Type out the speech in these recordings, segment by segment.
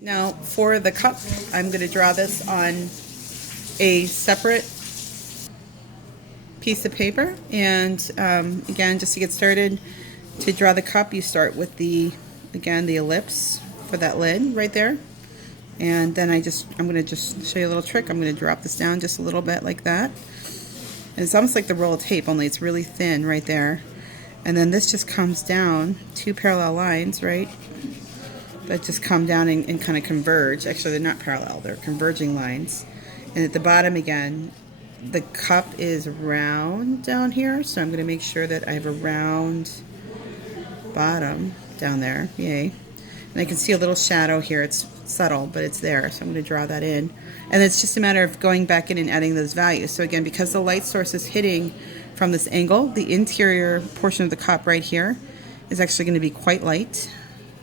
Now for the cup, I'm going to draw this on a separate piece of paper, and again, just to get started, to draw the cup you start with the ellipse for that lid right there, and then I'm going to just show you a little trick. I'm going to drop this down just a little bit like that, and it's almost like the roll of tape, only it's really thin right there, and then this just comes down, two parallel lines, right, that just come down and kind of converge. Actually, they're not parallel, they're converging lines. And at the bottom again, the cup is round down here, so I'm going to make sure that I have a round bottom down there. Yay. And I can see a little shadow here. It's subtle, but it's there, so I'm going to draw that in. And it's just a matter of going back in and adding those values. So again, because the light source is hitting from this angle, the interior portion of the cup right here is actually going to be quite light,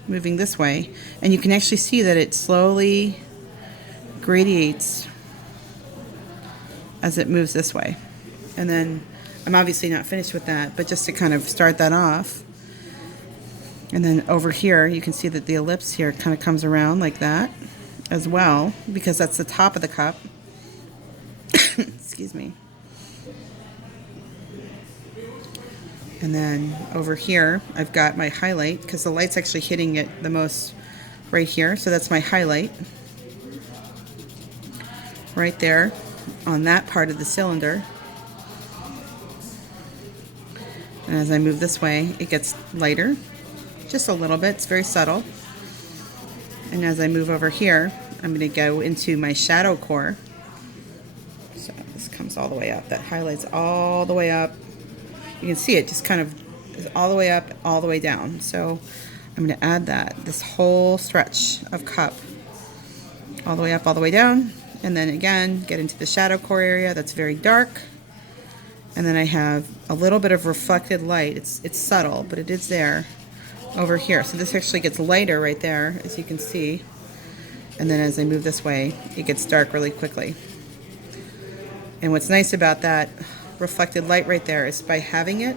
moving this way, and you can actually see that it slowly gradiates as it moves this way. And then I'm obviously not finished with that, but just to kind of start that off, and then over here you can see that the ellipse here kind of comes around like that as well, because that's the top of the cup. Excuse me. And then over here, I've got my highlight, because the light's actually hitting it the most right here. So that's my highlight right there on that part of the cylinder. And as I move this way, it gets lighter, just a little bit. It's very subtle. And as I move over here, I'm going to go into my shadow core. So this comes all the way up. That highlight's all the way up. You can see it just kind of is all the way up, all the way down. So I'm going to add that, this whole stretch of cup, all the way up, all the way down. And then again, get into the shadow core area that's very dark. And then I have a little bit of reflected light. It's subtle, but it is there over here. So this actually gets lighter right there, as you can see. And then as I move this way, it gets dark really quickly. And what's nice about that reflected light right there is by having it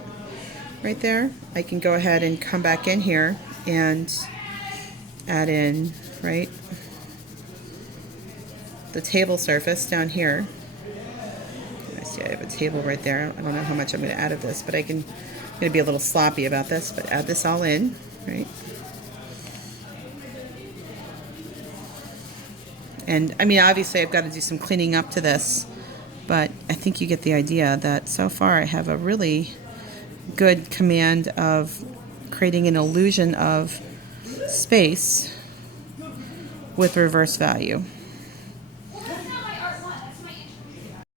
right there, I can go ahead and come back in here and add in, right, the table surface down here. I see I have a table right there. I don't know how much I'm going to add of this, but I'm going to be a little sloppy about this, but add this all in, right? And I mean, obviously I've got to do some cleaning up to this, but I think you get the idea that so far I have a really good command of creating an illusion of space with reverse value.